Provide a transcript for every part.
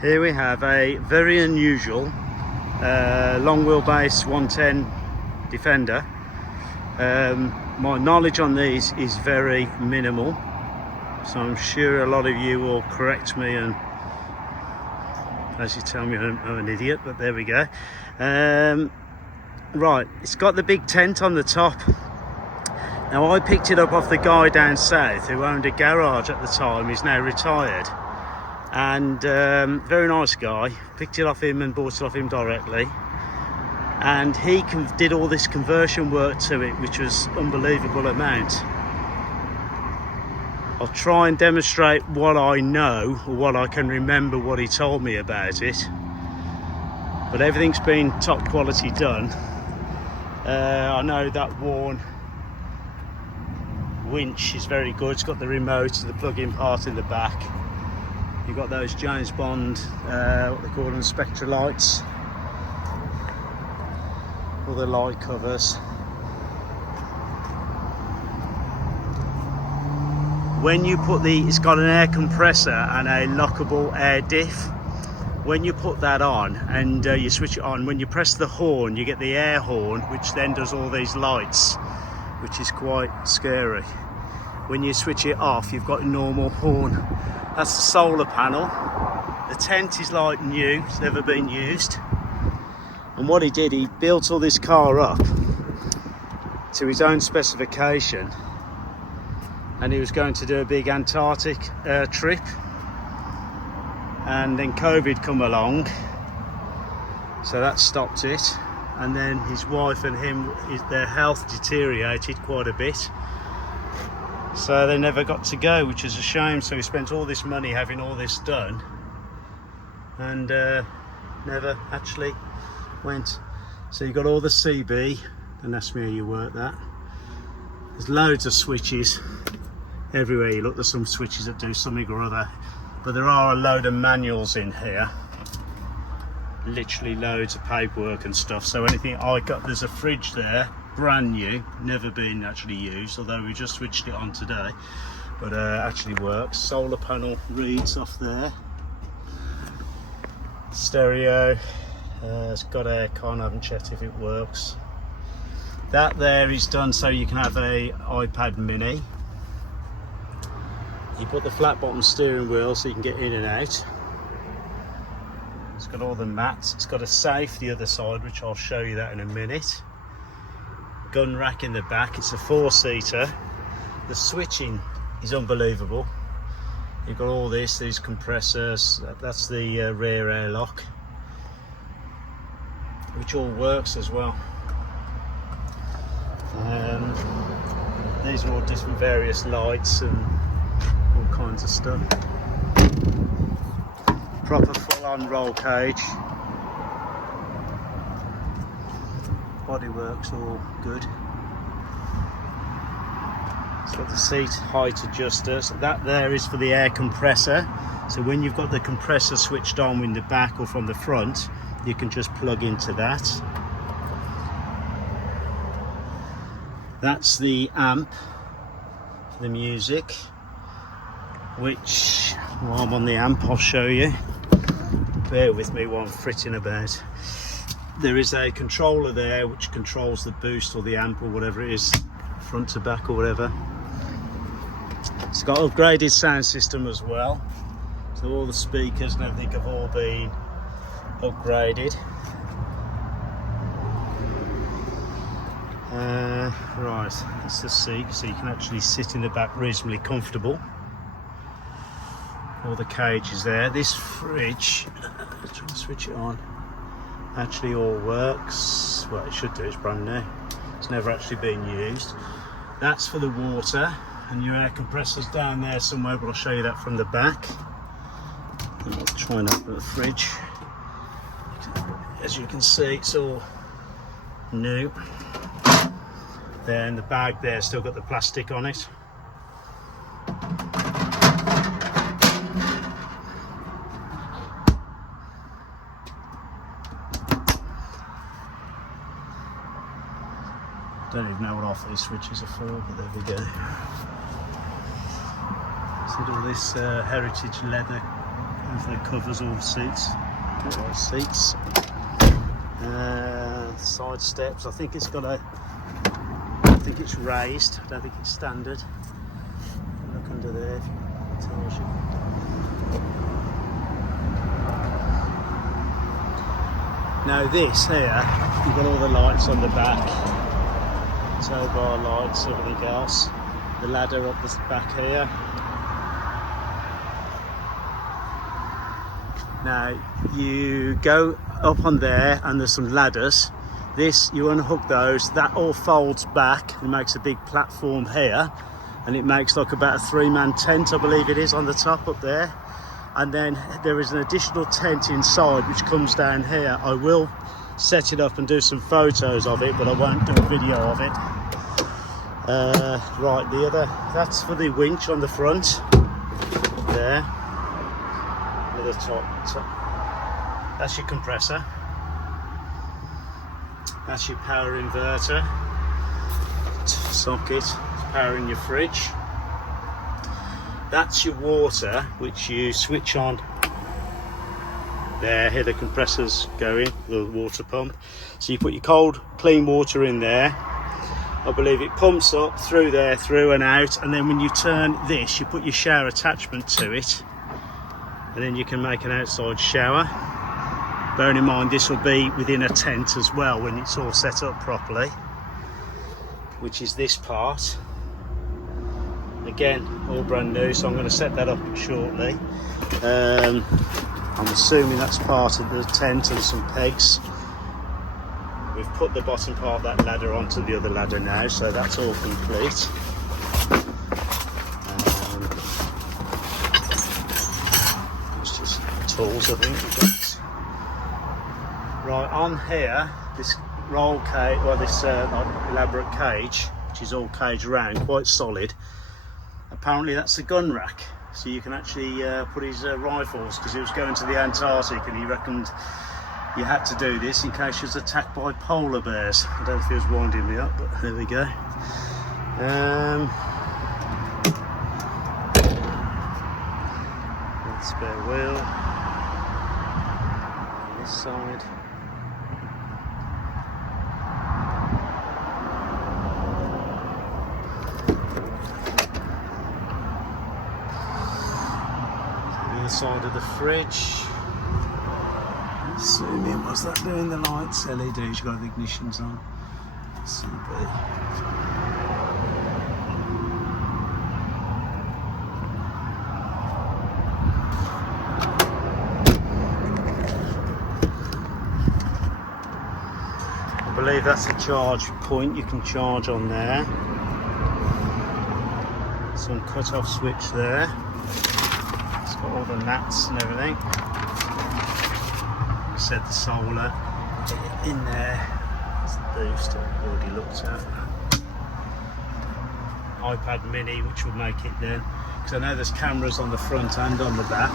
Here we have a very unusual long wheelbase 110 Defender. My knowledge on these is very minimal, so I'm sure a lot of you will correct me and as you tell me I'm an idiot, but there we go. Right, it's got the big tent on the top. Now I picked it up off the guy down south who owned a garage at the time. He's now retired, and very nice guy. Picked it off him and bought it off him directly, and he did all this conversion work to it, which was unbelievable amount. I'll try and demonstrate what I know, or what I can remember what he told me about it, but everything's been top quality done. I know that worn winch is very good. It's got the remote, the plug-in part in the back. You've got those James Bond, what they call them, Spectra lights, all the light covers. When you put it's got an air compressor and a lockable air diff. When you put that on and you switch it on, when you press the horn, you get the air horn, which then does all these lights, which is quite scary. When you switch it off, you've got a normal horn. That's the solar panel. The tent is like new, it's never been used. And what he did, he built all this car up to his own specification, and he was going to do a big Antarctic trip, and then COVID come along, so that stopped it. And then his wife and him, their health deteriorated quite a bit, so they never got to go, which is a shame. So he spent all this money having all this done and never actually went. So you got all the CB, and ask me how you work that. There's loads of switches everywhere you look. There's some switches that do something or other, but there are a load of manuals in here, literally loads of paperwork and stuff. So anything I got, there's a fridge there, brand new, never been actually used, although we just switched it on today, but actually works. Solar panel reads off there. Stereo, it's got aircon, I haven't checked if it works. That there is done so you can have a iPad mini. You put the flat bottom steering wheel so you can get in and out. It's got all the mats. It's got a safe the other side, which I'll show you that in a minute. Gun rack in the back. It's a 4-seater. The switching is unbelievable. You've got all these compressors. That's the rear airlock, which all works as well. These are all different various lights and all kinds of stuff. Proper full-on roll cage. Bodywork's all good. It's got the seat height adjusters. That there is for the air compressor. So when you've got the compressor switched on in the back or from the front, you can just plug into that. That's the amp for the music, which, while I'm on the amp, I'll show you. Bear with me while I'm fritting about. There is a controller there which controls the boost or the amp or whatever it is, front to back or whatever. It's got an upgraded sound system as well, so all the speakers and everything have all been upgraded. Right, that's the seat, so you can actually sit in the back reasonably comfortable. All the cages there. This fridge, try to switch it on, actually all works. Well, it should do, it's brand new. It's never actually been used. That's for the water, and your air compressor's down there somewhere, but I'll show you that from the back. And I'll try and open the fridge. As you can see, it's all new. Then the bag there still got the plastic on it. Don't even know what half these switches are for, but there we go. See all this heritage leather if that covers all the seats. All seats. Side steps. I think it's got a. I think it's raised. I don't think it's standard. Look under there. If it tells you. Now this here, you've got all the lights on the back. Tow bar lights, everything else. The ladder up the back here. Now you go up on there and there's some ladders. This, you unhook those, that all folds back and makes a big platform here, and it makes like about a 3-man tent, I believe it is, on the top up there. And then there is an additional tent inside which comes down here. I will set it up and do some photos of it, but I won't do a video of it. Right, the other, that's for the winch on the front there. The top. That's your compressor. That's your power inverter socket, powering your fridge. That's your water, which you switch on there. Here the compressor's going, the water pump. So you put your cold, clean water in there. I believe it pumps up through there, through and out, and then when you turn this, you put your shower attachment to it, and then you can make an outside shower. Bearing in mind this will be within a tent as well when it's all set up properly, which is this part. Again, all brand new, so I'm going to set that up shortly. I'm assuming that's part of the tent and some pegs. We've put the bottom part of that ladder onto the other ladder now, so that's all complete. It's just tools, I think we've got. Right, on here, this roll cage, or this like elaborate cage, which is all caged around, quite solid. Apparently that's a gun rack, so you can actually put his rifles, because he was going to the Antarctic and he reckoned you had to do this in case he was attacked by polar bears. I don't know if he was winding me up, but there we go. Spare wheel on this side. Side of the fridge. Zoom in. What's that doing? The lights, LEDs. You've got the ignitions on. CB. I believe that's a charge point. You can charge on there. Some cut-off switch there. Got all the nuts and everything. Set the solar in there. That's the boost I've already looked at. iPad mini, which will make it then, because I know there's cameras on the front and on the back.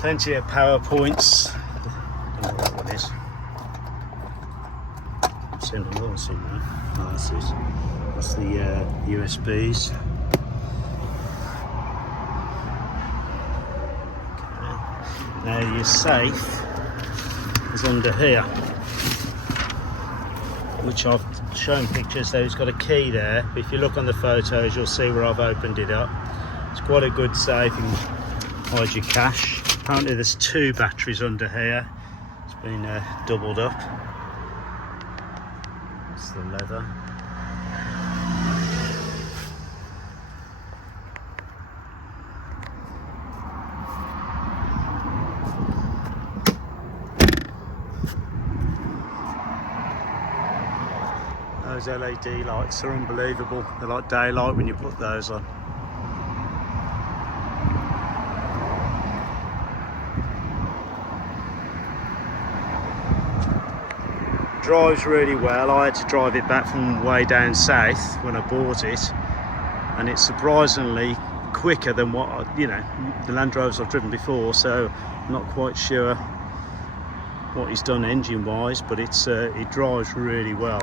Plenty of power points. I don't know what that one is. I've seen another one somewhere. Oh, that's it. That's the USBs. Okay. Now your safe is under here, which I've shown pictures. So it's got a key there. If you look on the photos, you'll see where I've opened it up. It's quite a good safe. You can hide your cash. Apparently there's 2 batteries under here. It's been doubled up. That's the leather. Those LED lights are unbelievable. They're like daylight when you put those on. Drives really well. I had to drive it back from way down south when I bought it, and it's surprisingly quicker than what the LandRovers I've driven before, so I'm not quite sure what he's done engine wise, but it drives really well.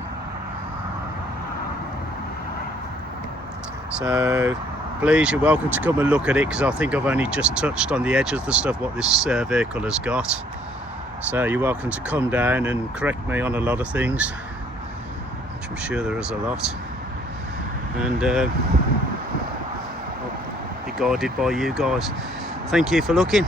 So please, you're welcome to come and look at it, because I think I've only just touched on the edge of the stuff what this vehicle has got. So you're welcome to come down and correct me on a lot of things, which I'm sure there is a lot, and I'll be guided by you guys. Thank you for looking.